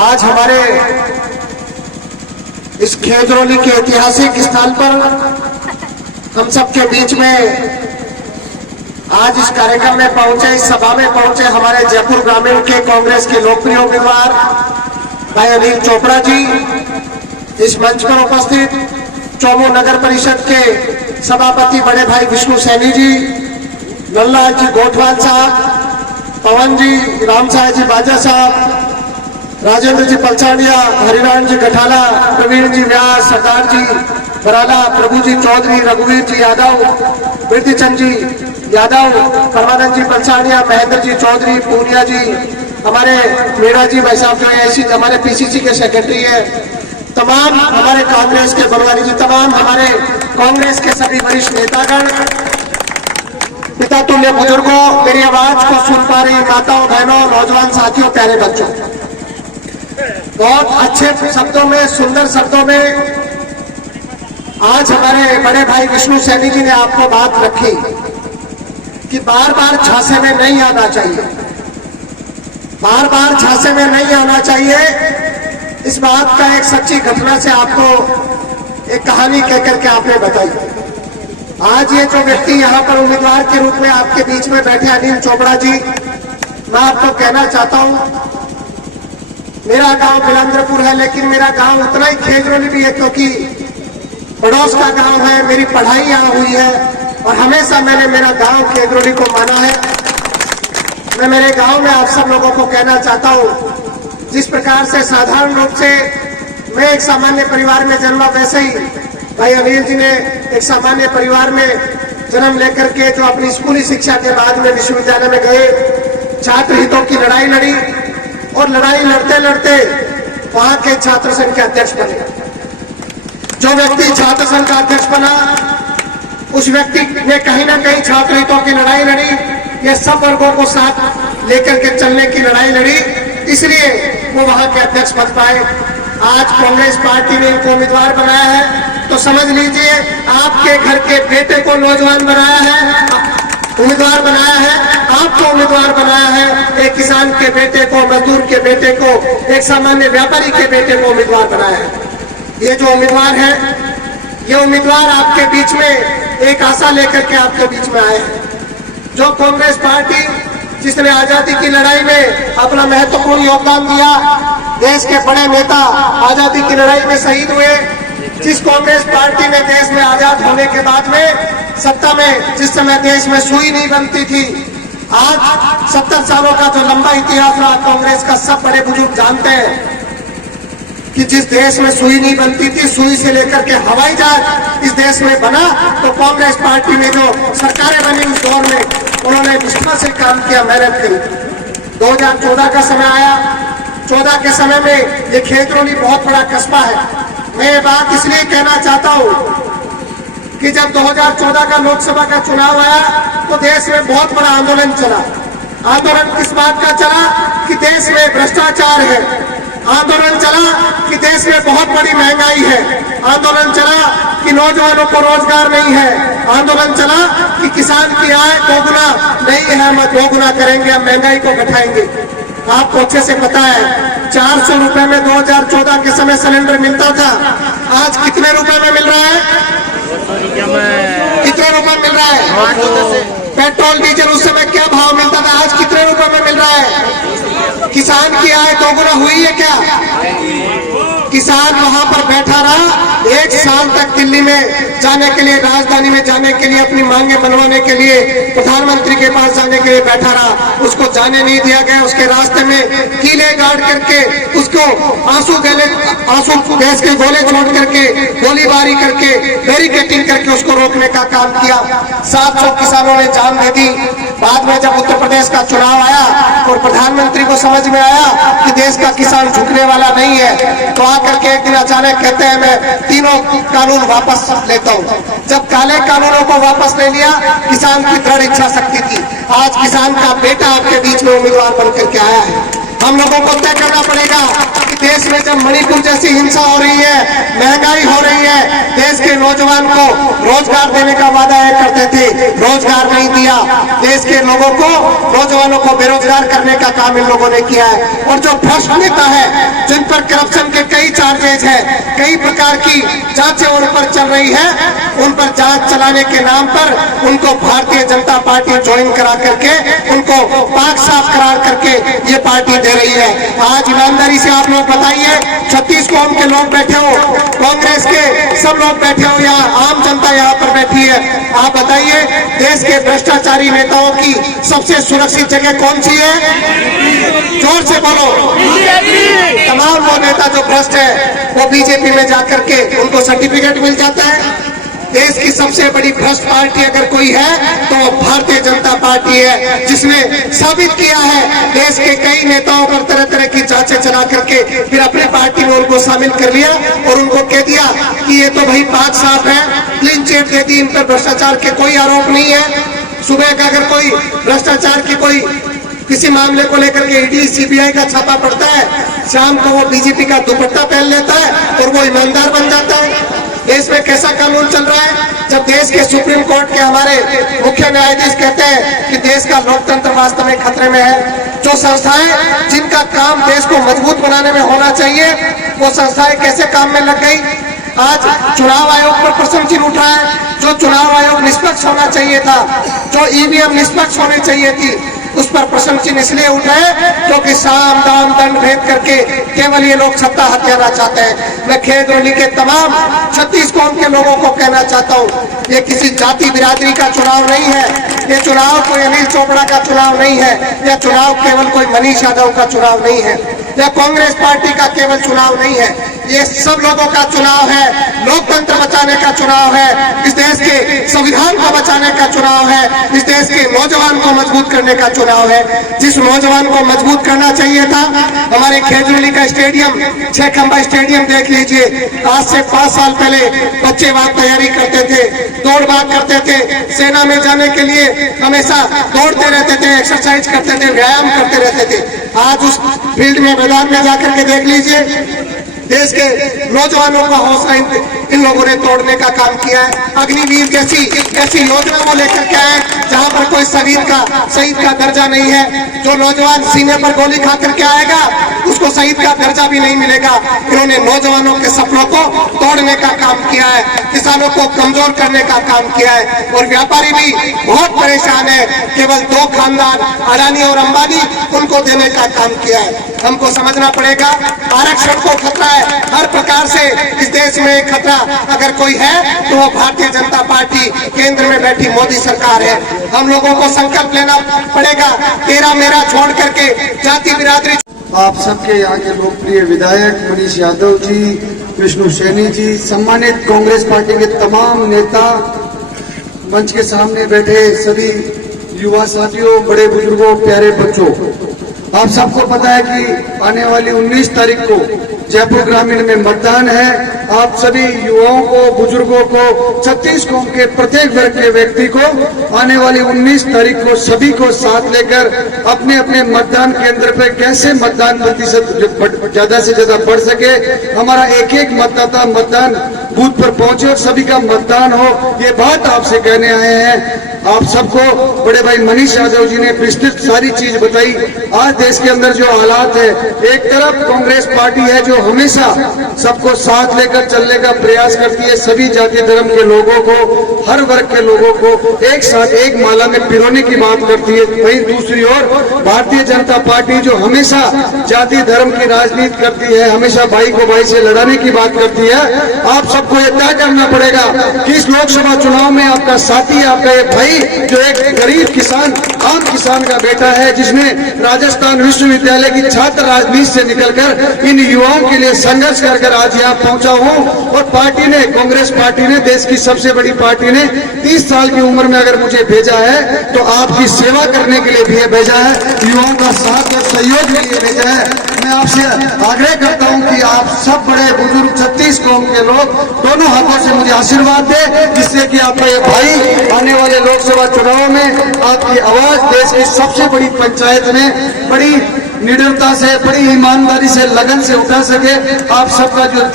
आज हमारे इस खेजरौली के ऐतिहासिक स्थान पर हम सबके बीच में आज इस कार्यक्रम में पहुंचे, इस सभा में पहुंचे हमारे जयपुर ग्रामीण के कांग्रेस के लोकप्रिय उम्मीदवार भाई अनिल चोपड़ा जी, इस मंच पर उपस्थित चौमू नगर परिषद के सभापति बड़े भाई विष्णु सैनी जी, नल्ला जी गोठवाल साहब, पवन जी, राम साहब जी बाजा साहब, राजेंद्र जी पलसानिया, हरिनारायण जी गठाला, प्रवीण जी व्यास, सरदार जी बराला, प्रभु जी चौधरी, रघुवीर जी यादव, वृद्धिचंद जी यादव, परमानंद जी पलसानिया, महेंद्र जी चौधरी, पूनिया जी, हमारे मीणा जी भाई साहब जो ऐसी हमारे पीसीसी के सेक्रेटरी है, तमाम हमारे कांग्रेस के बनवारी जी, तमाम हमारे कांग्रेस के सभी वरिष्ठ नेतागण, पिता तुल्य बुजुर्गों, मेरी आवाज को सुन पा रही माताओं बहनों, नौजवान साथियों, प्यारे बच्चों, बहुत अच्छे शब्दों में, सुंदर शब्दों में आज हमारे बड़े भाई विष्णु सैनी जी ने आपको बात रखी कि बार बार झांसे में नहीं आना चाहिए, बार बार झांसे में नहीं आना चाहिए। इस बात का एक सच्ची घटना से आपको एक कहानी कहकर के आपने बताई। आज ये जो व्यक्ति यहाँ पर उम्मीदवार के रूप में आपके बीच में बैठे अनिल चोपड़ा जी, मैं आपको कहना चाहता हूँ, मेरा गांव बिलंद्रपुर है, लेकिन मेरा गांव उतना ही खेजरौली भी है क्योंकि पड़ोस का गांव है, मेरी पढ़ाई यहाँ हुई है और हमेशा मैंने मेरा गांव खेजरौली को माना है। मैं मेरे गांव में आप सब लोगों को कहना चाहता हूँ, जिस प्रकार से साधारण रूप से मैं एक सामान्य परिवार में जन्मा, वैसे ही भाई अनिल जी ने एक सामान्य परिवार में जन्म लेकर के जो अपनी स्कूली शिक्षा के बाद में विश्वविद्यालय में गए, छात्र हितों की लड़ाई लड़ी और लड़ाई लड़ते लड़ते वहां के छात्र संघ के अध्यक्ष बने। जो व्यक्ति छात्र संघ का अध्यक्ष बना, उस व्यक्ति ने कहीं ना कहीं छात्र हितों की लड़ाई लड़ी, ये सब वर्गों को साथ लेकर के चलने की लड़ाई लड़ी, इसलिए वो वहां के अध्यक्ष बन पाए। आज कांग्रेस पार्टी ने इनको उम्मीदवार बनाया है, तो समझ लीजिए आपके घर के बेटे को नौजवान बनाया है, उम्मीदवार बनाया है, आपको उम्मीदवार बनाया है, एक किसान के बेटे को, मजदूर के बेटे को, एक सामान्य व्यापारी के बेटे को उम्मीदवार बनाया है। ये जो उम्मीदवार है, ये उम्मीदवार आपके बीच में एक आशा लेकर के आपके बीच में आए हैं। जो कांग्रेस पार्टी जिसने आजादी की लड़ाई में अपना महत्वपूर्ण योगदान दिया, देश के बड़े नेता आजादी की लड़ाई में शहीद हुए, जिस कांग्रेस पार्टी ने देश में आजाद होने के बाद में सत्ता में जिस समय देश में सुई नहीं बनती थी, आज 70 सालों का जो लंबा इतिहास रहा कांग्रेस का, सब बड़े बुजुर्ग जानते हैं कि जिस देश में सुई नहीं बनती थी, सुई से लेकर के हवाई जहाज इस देश में बना, तो कांग्रेस पार्टी में जो सरकारें बनी उस दौर में उन्होंने निष्ठा से काम किया, मेहनत की। 2014 का समय आया, 14 के समय में ये खेजरौली बहुत बड़ा कस्बा है। मैं ये बात इसलिए कहना चाहता हूँ कि जब 2014 का लोकसभा का चुनाव आया तो देश में बहुत बड़ा आंदोलन चला। आंदोलन किस बात का चला कि देश में भ्रष्टाचार है, आंदोलन चला कि देश में बहुत बड़ी महंगाई है, आंदोलन चला कि नौजवानों को रोजगार नहीं है, आंदोलन चला कि किसान की आय दोगुना नहीं है, हम दोगुना करेंगे, हम महंगाई को घटाएंगे। आपको अच्छे से पता है 400 रुपए में 2014 के समय सिलेंडर मिलता था, आज कितने रुपए में मिल रहा है? कितने रुपए मिल रहा है? पेट्रोल डीजल उस समय क्या भाव मिलता था, आज कितने रुपए में मिल रहा है? किसान की आय दोगुना हुई है क्या? किसान वहां पर बैठा रहा, 1 साल तक दिल्ली में जाने के लिए, राजधानी में जाने के लिए, अपनी मांगे मनवाने के लिए, प्रधानमंत्री के पास जाने के लिए बैठा रहा, उसको जाने नहीं दिया गया। उसके रास्ते में कीले गाड़ करके उसको आंसू गैस के गोले छोड़ करके, गोलीबारी करके, बैरिकेडिंग करके उसको रोकने का काम किया। 700 किसानों ने जान दे दी। बाद में जब उत्तर प्रदेश का चुनाव आया और प्रधानमंत्री को समझ में आया कि देश का किसान झुकने वाला नहीं है, तो आकर के एक दिन अचानक कहते हैं मैं तीनों कानून वापस लेता हूं। जब काले कानूनों को वापस ले लिया, किसान की दृढ़ इच्छा शक्ति थी, आज किसान का बेटा आपके बीच में उम्मीदवार बनकर के आया है। हम लोगों को तय करना पड़ेगा कि देश में जब मणिपुर जैसी हिंसा हो रही है, महंगाई हो रही है, देश के नौजवान को रोजगार देने का वादा करते थे, रोजगार नहीं दिया। देश के लोगों को, नौजवानों को बेरोजगार करने का काम इन लोगों ने किया है। और जो भ्रष्ट नेता है, जिन पर करप्शन के कई चार्जेज है, कई प्रकार की जांचें उन पर चल रही है, उन पर जांच चलाने के नाम पर उनको भारतीय जनता पार्टी ज्वाइन करा करके उनको पाक साफ करार करके ये पार्टी दे रही है। आज ईमानदारी से आप लोग बताइए, 36 कौम के लोग बैठे हो, कांग्रेस के सब लोग बैठे हो, यहाँ आम जनता यहाँ पर बैठी है, आप बताइए देश के भ्रष्टाचारी नेताओं की सबसे सुरक्षित जगह कौन सी है? जोर से बोलो। तमाम वो नेता जो भ्रष्ट है वो बीजेपी में जाकर के उनको सर्टिफिकेट मिल जाता है। देश की सबसे बड़ी भ्रष्ट पार्टी अगर कोई है तो वो भारतीय जनता पार्टी है, जिसने साबित किया है देश के कई नेताओं पर तरह तरह की जांचें चला करके फिर अपनी पार्टी में उनको शामिल कर लिया और उनको कह दिया कि ये तो भाई पाक साफ है, क्लीन चिट दे दी, इन पर भ्रष्टाचार के कोई आरोप नहीं है। सुबह का अगर कोई भ्रष्टाचार की कोई किसी मामले को लेकर के ईडी सीबीआई का छापा पड़ता है, शाम को वो बीजेपी का दुपट्टा पहन लेता है और वो ईमानदार बन जाता है। देश में कैसा कानून चल रहा है? जब देश के सुप्रीम कोर्ट के हमारे मुख्य न्यायाधीश कहते हैं कि देश का लोकतंत्र वास्तव में खतरे में है, जो संस्थाएं जिनका काम देश को मजबूत बनाने में होना चाहिए, वो संस्थाएं कैसे काम में लग गई? आज चुनाव आयोग पर प्रश्न चिन्ह उठा है। जो चुनाव आयोग निष्पक्ष होना चाहिए था, जो ईवीएम निष्पक्ष होनी चाहिए थी, उस पर प्रश्न चिन्ह इसलिए उठे क्योंकि साम दाम दंड भेद करके केवल ये लोग सत्ता हथियाना चाहते हैं। मैं खेतरोली के तमाम 36 कौम के लोगों को कहना चाहता हूँ, ये किसी जाति बिरादरी का चुनाव नहीं है, ये चुनाव कोई अनिल चोपड़ा का चुनाव नहीं है, यह चुनाव केवल कोई मनीष यादव का चुनाव नहीं है, यह कांग्रेस पार्टी का केवल चुनाव नहीं है, ये सब लोगों का चुनाव है। लोकतंत्र बचाने का चुनाव है, इस देश के संविधान को बचाने का चुनाव है, इस देश के नौजवान को मजबूत करने का चुनाव है। जिस नौजवान को मजबूत करना चाहिए था, हमारे खेजड़ोली का स्टेडियम, 6 खंबा स्टेडियम देख लीजिए। आज से 5 साल पहले बच्चे वहां तैयारी करते थे, दौड़ भाग करते थे, सेना में जाने के लिए हमेशा दौड़ते रहते थे, एक्सरसाइज करते थे, व्यायाम करते रहते थे। आज उस फील्ड में, मैदान में जाकर के देख लीजिए, देश के नौजवानों का हौसला इन लोगों ने तोड़ने का काम किया है। अग्निवीर जैसी ऐसी योजना को लेकर के आए जहां पर कोई शहीद का दर्जा नहीं है। जो नौजवान सीने पर गोली खा करके आएगा उसको शहीद का दर्जा भी नहीं मिलेगा। इन्होंने नौजवानों के सपनों को तोड़ने का काम किया है, किसानों को कमजोर करने का काम किया है और व्यापारी भी बहुत परेशान है। केवल 2 खानदान, अडानी और अंबानी, उनको देने का काम किया है। हमको समझना पड़ेगा, आरक्षण को खतरा है, हर प्रकार से इस देश में खतरा अगर कोई है तो वो भारतीय जनता पार्टी, केंद्र में बैठी मोदी सरकार है। हम लोगों को संकल्प लेना पड़ेगा, तेरा मेरा छोड़ करके जाति बिरादरी। आप सबके यहाँ के लोकप्रिय विधायक मनीष यादव जी, विष्णु सैनी जी, सम्मानित कांग्रेस पार्टी के तमाम नेता, मंच के सामने बैठे सभी युवा साथियों, बड़े बुजुर्गों, प्यारे बच्चों, आप सबको पता है कि आने वाली 19 तारीख को जयपुर ग्रामीण में मतदान है। आप सभी युवाओं को, बुजुर्गों को, 36 कौम के प्रत्येक वर्ग के व्यक्ति को आने वाली 19 तारीख को सभी को साथ लेकर अपने अपने मतदान केंद्र पर कैसे मतदान प्रतिशत ज्यादा से ज्यादा बढ़ सके, हमारा एक एक मतदाता मतदान बूथ पर पहुंचे और सभी का मतदान हो, ये बात आपसे कहने आए हैं। आप सबको बड़े भाई मनीष यादव जी ने विस्तृत सारी चीज बताई। आज देश के अंदर जो हालात है, एक तरफ कांग्रेस पार्टी है जो हमेशा सबको साथ लेकर चलने का प्रयास करती है, सभी जाति धर्म के लोगों को, हर वर्ग के लोगों को एक साथ एक माला में पिरोने की बात करती है। वहीं दूसरी ओर भारतीय जनता पार्टी जो हमेशा जाति धर्म की राजनीति करती है, हमेशा भाई को भाई से लड़ाने की बात करती है। आप सबको ये तय करना पड़ेगा कि इस लोकसभा चुनाव में आपका साथी, आपका ये भाई जो एक गरीब किसान, आम किसान का बेटा है, जिसने राजस्थान विश्वविद्यालय की छात्र राजनीति से निकलकर इन युवाओं के लिए संघर्ष कर आज यहाँ पहुंचा हूँ। और पार्टी ने, कांग्रेस पार्टी ने, देश की सबसे बड़ी पार्टी ने 30 साल की उम्र में अगर मुझे भेजा है तो आपकी सेवा करने के लिए भी भेजा है, युवाओं का साथ और सहयोग के लिए भेजा है। मैं आपसे आग्रह करता हूं कि आप सब बड़े बुजुर्ग 36 कौम के लोग दोनों हाथों से मुझे आशीर्वाद दे, जिससे कि आपका ये भाई आने वाले लोकसभा चुनाव में आपकी आवाज देश की सबसे बड़ी पंचायत में, बड़ी निडरता से, बड़ी ईमानदारी से, लगन से उठा सके। आप सबका जो